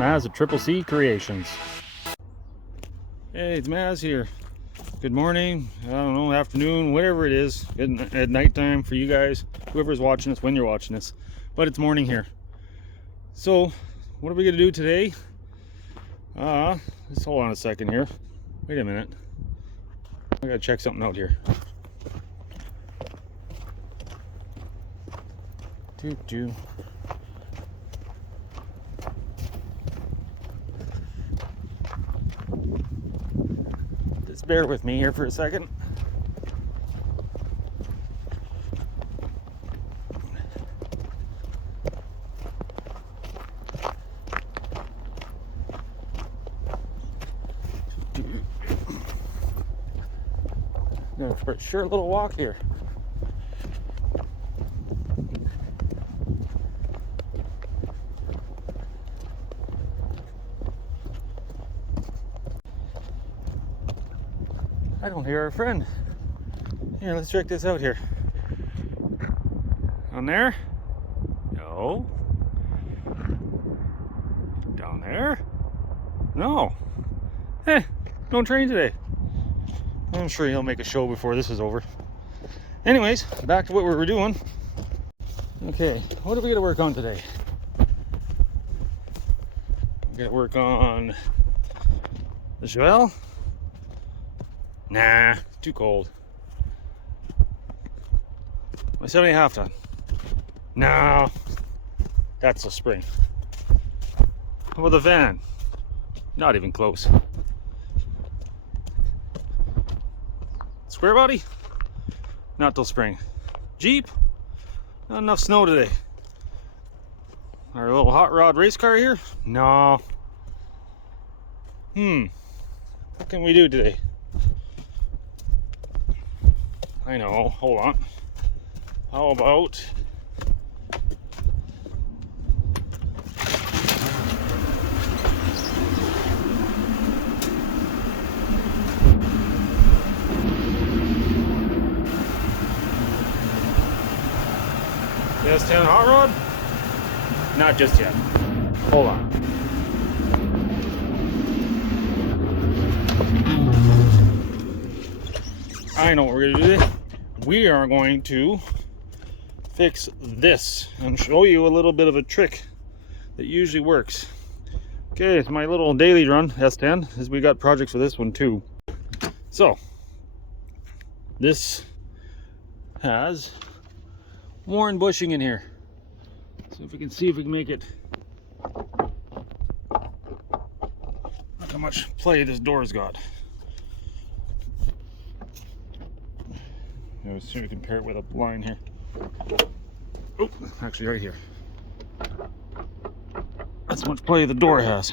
Maz at Triple C Creations. Hey, it's Maz here. Good morning, I don't know, afternoon, whatever it is, at nighttime for you guys, whoever's watching this, when you're watching this, but it's morning here. So, what are we gonna do today? Let's hold on a second here. Wait a minute. I gotta check something out here. Just bear with me here for a second. Going for a short little walk here. I don't hear our friend. Here, let's check this out here. On there? No. Down there? No. No train today. I'm sure he'll make a show before this is over. Anyways, back to what we were doing. Okay, what are we gonna work on today? We're gonna work on the Chevelle. Nah, too cold. My 7.5 ton. No, that's a spring. How about the van? Not even close. Square body? Not till spring. Jeep? Not enough snow today. Our little hot rod race car here? No. What can we do today? I know, hold on. How about the S10 hot rod? Not just yet. Hold on. I know what we're gonna do today. We are going to fix this and show you a little bit of a trick that usually works. Okay, it's my little daily run, S10, as we got projects for this one too. So, this has worn bushing in here. So if we can see if we can make it. Look how much play this door's got. Let's see if we can pair it with a line here. Oh, actually right here. That's how much play the door has.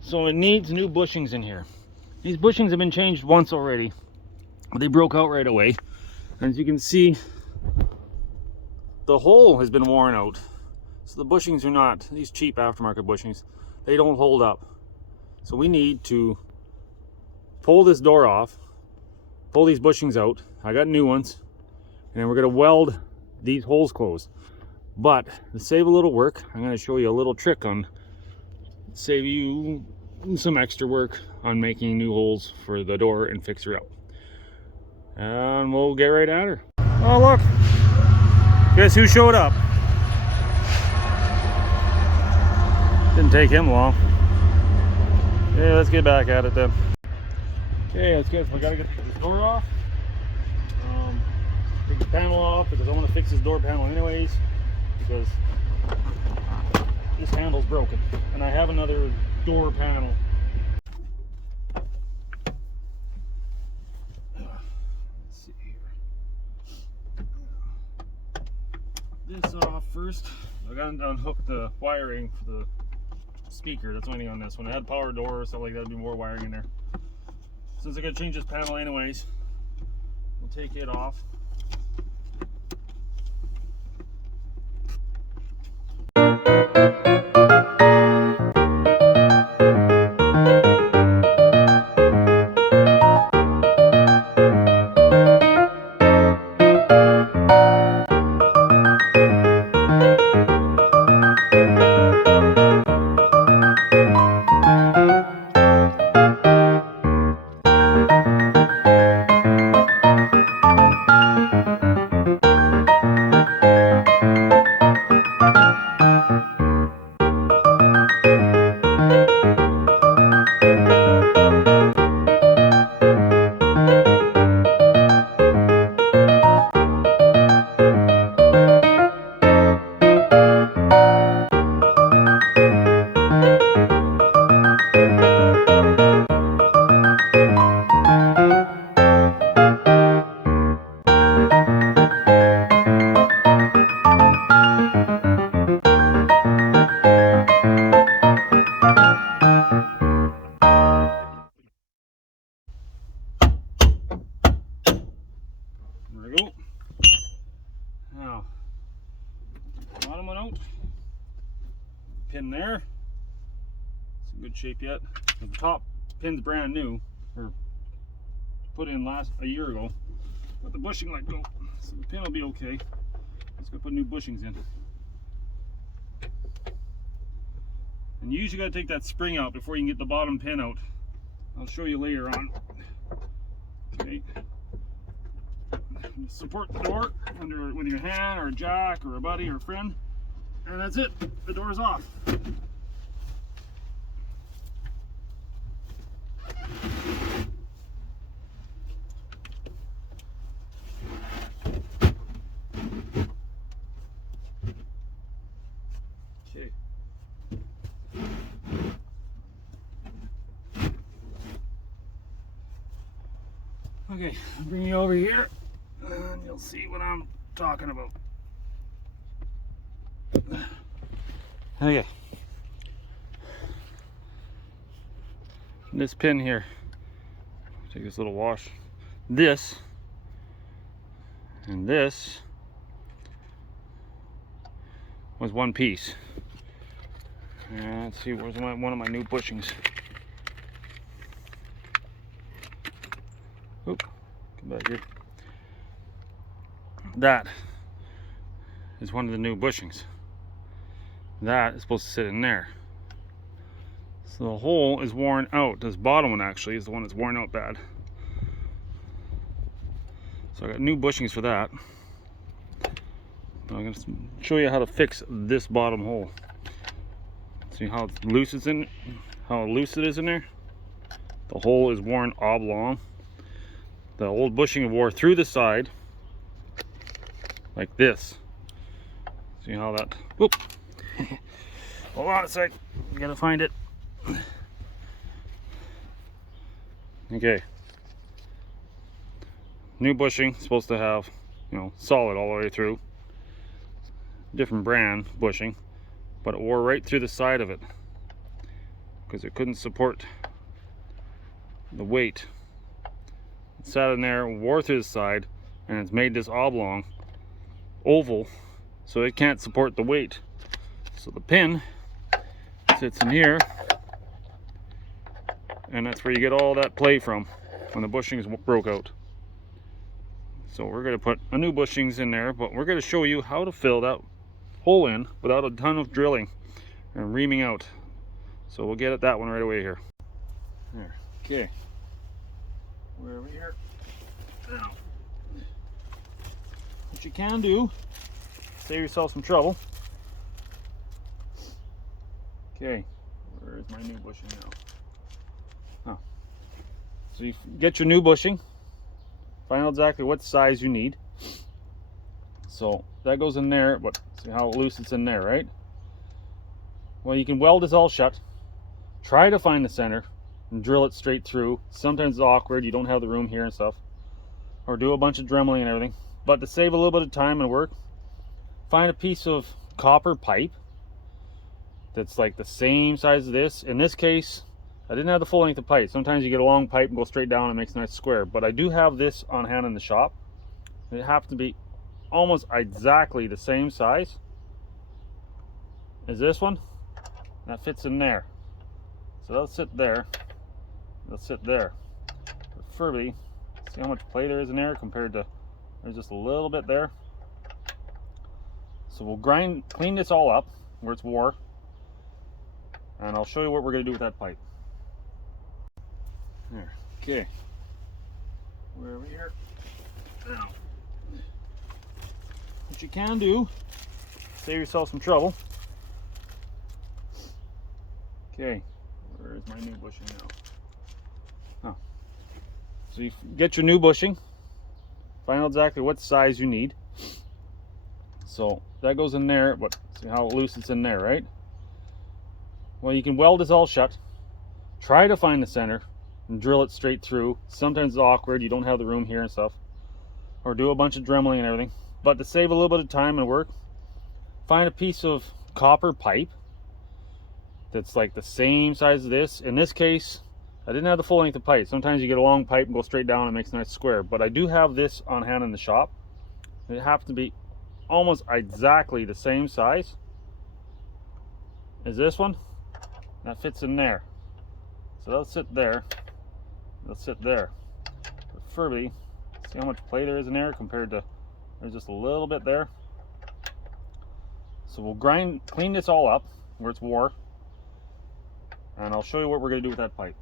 So it needs new bushings in here. These bushings have been changed once already, but they broke out right away. And as you can see, the hole has been worn out. So the bushings are not, these cheap aftermarket bushings, they don't hold up. So we need to pull this door off, pull these bushings out. I got new ones, and then we're gonna weld these holes closed. But to save a little work, I'm gonna show you a little trick on save you some extra work on making new holes for the door and fix her up. And we'll get right at her. Oh look, guess who showed up? Didn't take him long. Yeah, let's get back at it then. Okay, let's get, we gotta get this door off. Take the panel off because I want to fix this door panel anyways, because this handle's broken and I have another door panel. Let's see here. This off first. I got to unhook the wiring for the speaker. That's the only thing on this one. I had power door or stuff like that, would be more wiring in there. Since I got to change this panel anyways, we'll take it off. in good shape yet. The top pin's brand new, or put in a year ago, but the bushing let go, so the pin will be okay. Just gotta put new bushings in. And you usually gotta take that spring out before you can get the bottom pin out. I'll show you later on. Okay. Support the door with your hand or a jack or a buddy or a friend, and that's it. The door's off. Okay. Okay, I'll bring you over here and you'll see what I'm talking about. Okay. This pin here, take this little wash. This and this was one piece. And let's see, where's one of my new bushings? Oop, come back here. That is one of the new bushings. That is supposed to sit in there. So the hole is worn out. This bottom one actually is the one that's worn out bad. So I got new bushings for that. I'm going to show you how to fix this bottom hole. See how loose it is in there? The hole is worn oblong. The old bushing wore through the side like this. See how that, whoop. Hold on a sec, we gotta find it. Okay. New bushing, supposed to have, solid all the way through. Different brand bushing, but it wore right through the side of it because it couldn't support the weight. It sat in there, wore through the side, and it's made this oblong oval so it can't support the weight. So the pin sits in here, and that's where you get all that play from when the bushings broke out. So we're going to put a new bushings in there, but we're going to show you how to fill that hole in without a ton of drilling and reaming out. So we'll get at that one right away here. There. Okay. We're over here. Now, what you can do, save yourself some trouble. Okay, where is my new bushing now? Oh. So you get your new bushing, find out exactly what size you need. So that goes in there, but see how loose it's in there, right? Well, you can weld this all shut. Try to find the center and drill it straight through. Sometimes it's awkward, you don't have the room here and stuff. Or do a bunch of dremeling and everything. But to save a little bit of time and work, find a piece of copper pipe that's like the same size as this. In this case, I didn't have the full length of pipe. Sometimes you get a long pipe and go straight down and it makes a nice square. But I do have this on hand in the shop. It happens to be almost exactly the same size as this one. That fits in there. So that'll sit there. It'll sit there. Preferably, see how much play there is in there compared to, there's just a little bit there. So we'll clean this all up where it's wore, and I'll show you what we're going to do with that pipe. There. Okay. We're over here. Now, what you can do, save yourself some trouble. Okay. Where is my new bushing now? Oh. So you get your new bushing, find out exactly what size you need. So that goes in there, but see how loose it's in there, right? Well, you can weld this all shut. Try to find the center and drill it straight through. Sometimes it's awkward, you don't have the room here and stuff. Or do a bunch of dremeling and everything. But to save a little bit of time and work, find a piece of copper pipe that's like the same size as this. In this case, I didn't have the full length of pipe. Sometimes you get a long pipe and go straight down and it makes a nice square. But I do have this on hand in the shop. It happens to be almost exactly the same size as this one. That fits in there. So they'll sit there. They'll sit there. But Furby, see how much play there is in there compared to, there's just a little bit there. So we'll clean this all up where it's wore, and I'll show you what we're going to do with that pipe.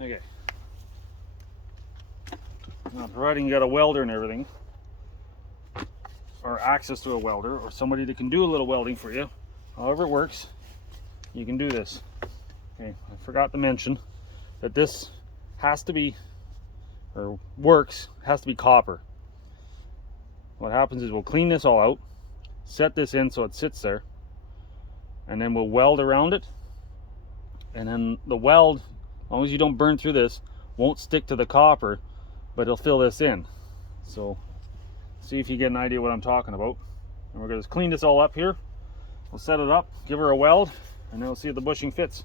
Okay. Now, providing you got a welder and everything, or access to a welder, or somebody that can do a little welding for you, however it works, you can do this. Okay, I forgot to mention that this has to be, or has to be copper. What happens is we'll clean this all out, set this in so it sits there, and then we'll weld around it, and then the weld, as long as you don't burn through this, won't stick to the copper, but it'll fill this in. So see if you get an idea what I'm talking about. And we're going to clean this all up here. We'll set it up, give her a weld, and then we'll see if the bushing fits.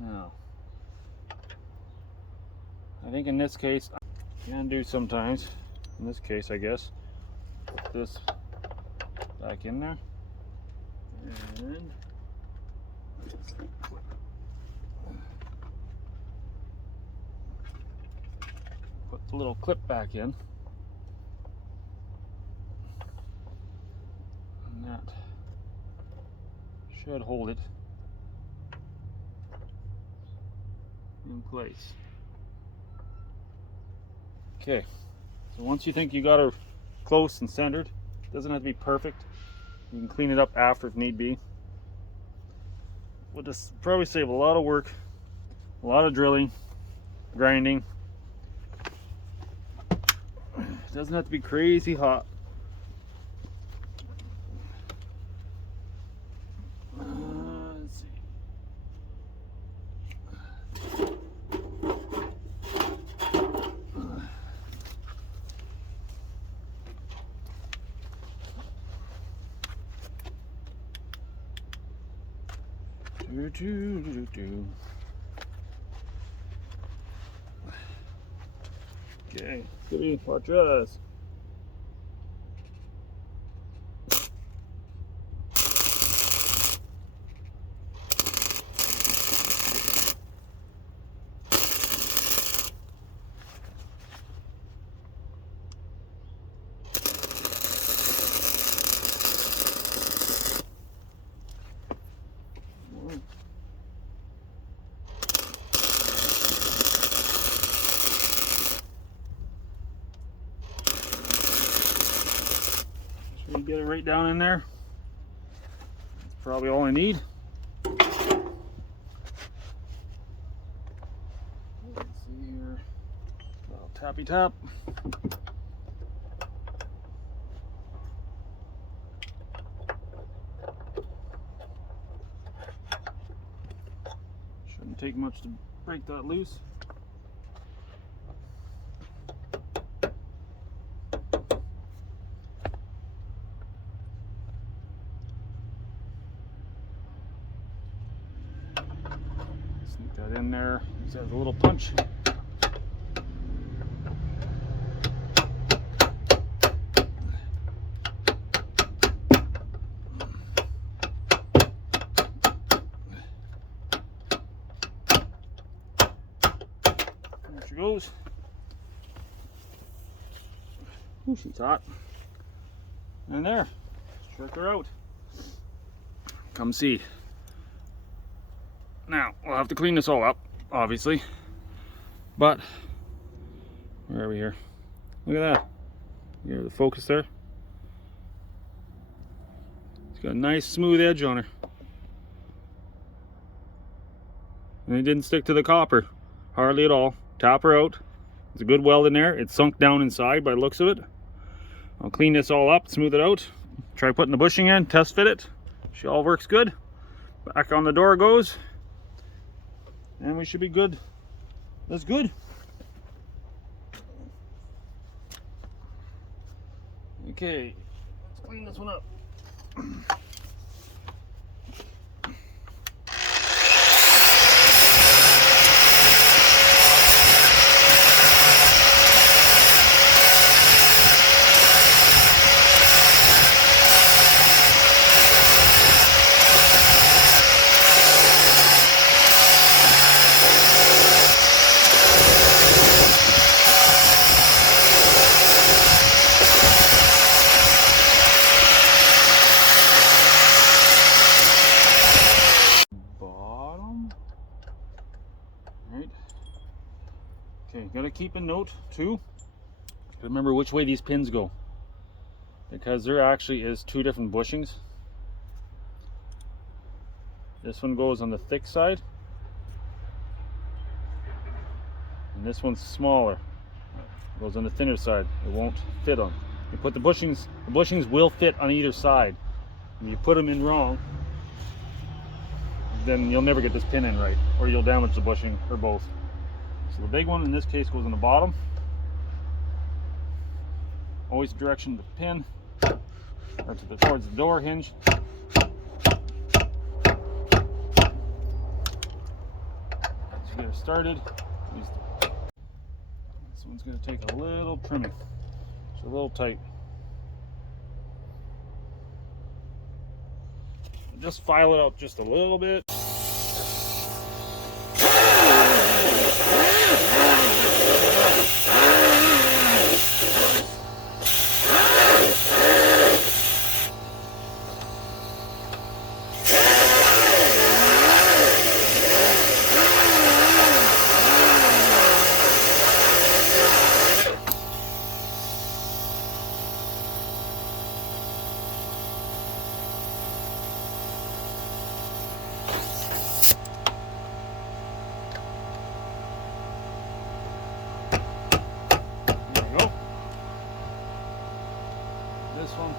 Now, I think in this case, I can do sometimes, in this case I guess, put this back in there, and put the little clip back in, and that should hold it in place. Okay, so once you think you got her close and centered, it doesn't have to be perfect. You can clean it up after if need be. We'll just probably save a lot of work, a lot of drilling, grinding. It doesn't have to be crazy hot. Let's see. Okay, Skibby, watch us. get it right down in there. That's probably all I need. Let's see here. Little tappy tap. Shouldn't take much to break that loose. Sneak that in there. This has a little punch. There she goes. Ooh, she's hot. And there, check her out. Come see. Now, we'll have to clean this all up, obviously. But, where are we here? Look at that. You hear the focus there? It's got a nice smooth edge on her. And it didn't stick to the copper. Hardly at all. Tap her out. There's a good weld in there. It's sunk down inside by the looks of it. I'll clean this all up, smooth it out. Try putting the bushing in, test fit it. She all works good. Back on the door goes. And we should be good. That's good. Okay, let's clean this one up. Okay, gotta keep a note too. Remember which way these pins go, because there actually is two different bushings. This one goes on the thick side, and this one's smaller. It goes on the thinner side. It won't fit on. You put the bushings will fit on either side. If you put them in wrong, then you'll never get this pin in right, or you'll damage the bushing, or both. So the big one in this case goes on the bottom. Always the direction of the pin, or towards the door hinge. To get her started, this one's going to take a little trimming. It's a little tight. Just file it out just a little bit. This one,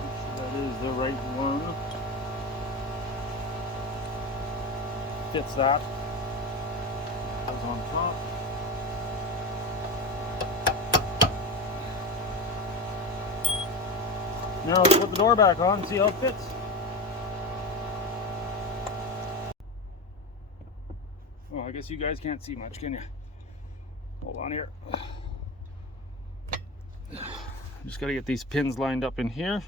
make sure that is the right one. Fits that. Goes on top. Now let's put the door back on and see how it fits. Well, I guess you guys can't see much, can you? Hold on here. Just got to get these pins lined up in here,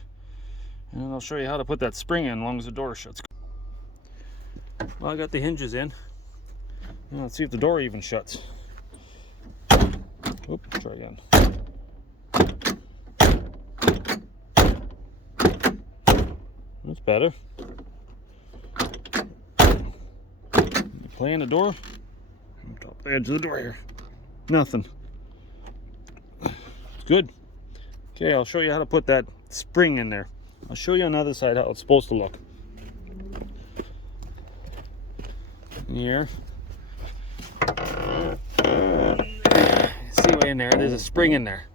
and I'll show you how to put that spring in as long as the door shuts. Well, I got the hinges in. Now let's see if the door even shuts. Oop, try again. That's better. Playing the door. On top of the edge of the door here. Nothing. Let's good. Okay, I'll show you how to put that spring in there. I'll show you on the other side how it's supposed to look. Here. See way in there, there's a spring in there.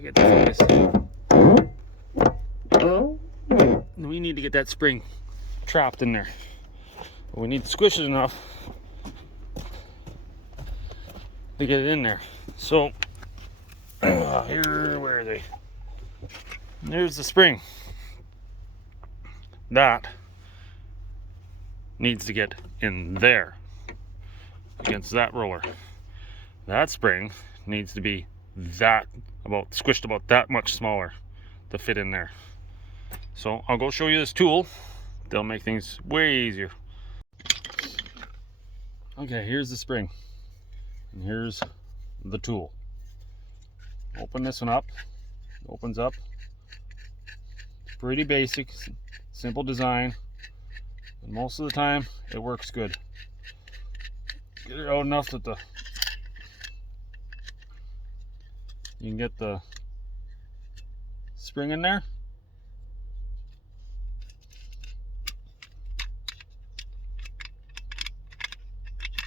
Get the focus. We need to get that spring trapped in there. But we need to squish it enough to get it in there. So here, where are they? There's the spring. That needs to get in there against that roller. That spring needs to be squished about that much smaller to fit in there. So I'll go show you this tool. They'll make things way easier. Okay, here's the spring. And here's the tool. Open this one up. It opens up. It's pretty basic, simple design. But most of the time, it works good. Get it out enough that you can get the spring in there.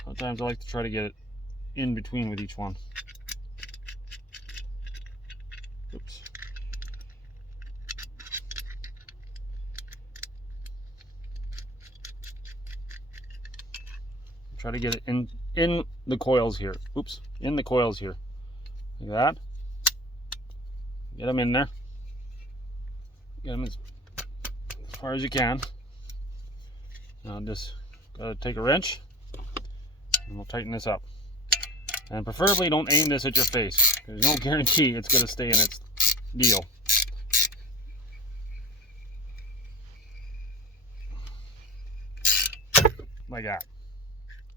Sometimes I like to try to get it in between with each one. Oops. Try to get it in the coils here. Oops, in the coils here. Like that. Get them in there. Get them as far as you can. Now just gotta take a wrench and we'll tighten this up. And preferably don't aim this at your face. There's no guarantee it's gonna stay in its deal. Like that.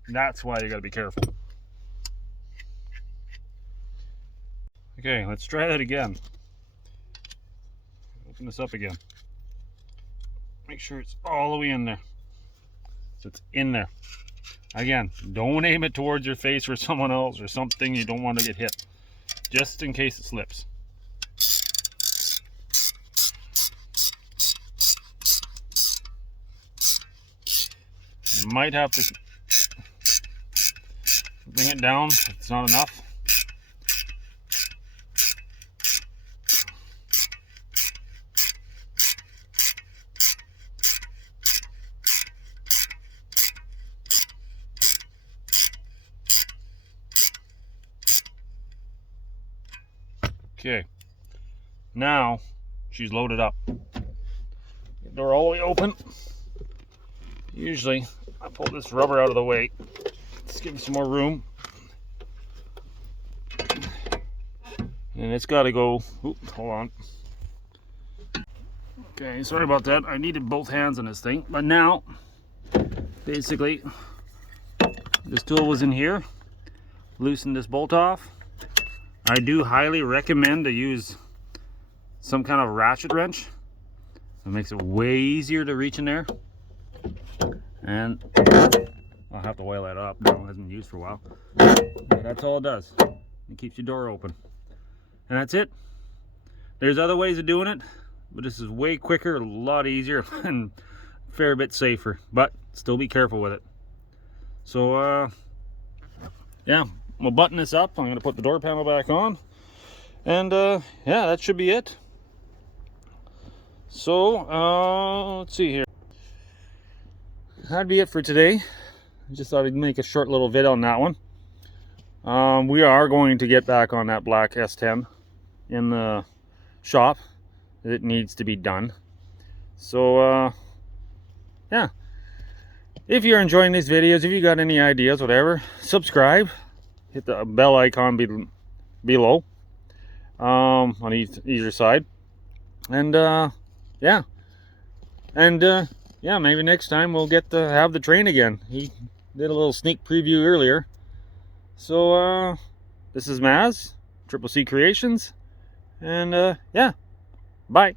That's why you gotta be careful. Okay, let's try that again. Open this up again. Make sure it's all the way in there. So it's in there. Again, don't aim it towards your face or someone else or something you don't want to get hit. Just in case it slips. You might have to bring it down if it's not enough. Okay, now she's loaded up. Get the door all the way open. Usually I pull this rubber out of the way. Let's give it some more room. And it's got to go. Oops, hold on. Okay, sorry about that. I needed both hands on this thing. But now, basically, this tool was in here. Loosen this bolt off. I do highly recommend to use some kind of ratchet wrench. It makes it way easier to reach in there. And I'll have to oil that up now. It hasn't been used for a while. But that's all it does. It keeps your door open. And that's it. There's other ways of doing it, but this is way quicker, a lot easier, and a fair bit safer. But still be careful with it. So, yeah. We'll button this up. I'm going to put the door panel back on. And yeah, that should be it. So, let's see here. That'd be it for today. I just thought I'd make a short little vid on that one. We are going to get back on that black S10 in the shop. It needs to be done. So, yeah. If you're enjoying these videos, if you got any ideas, whatever, subscribe. Hit the bell icon below on either side. And yeah. And yeah, maybe next time we'll get to have the train again. He did a little sneak preview earlier. So this is Maz, Triple C Creations. And yeah, bye.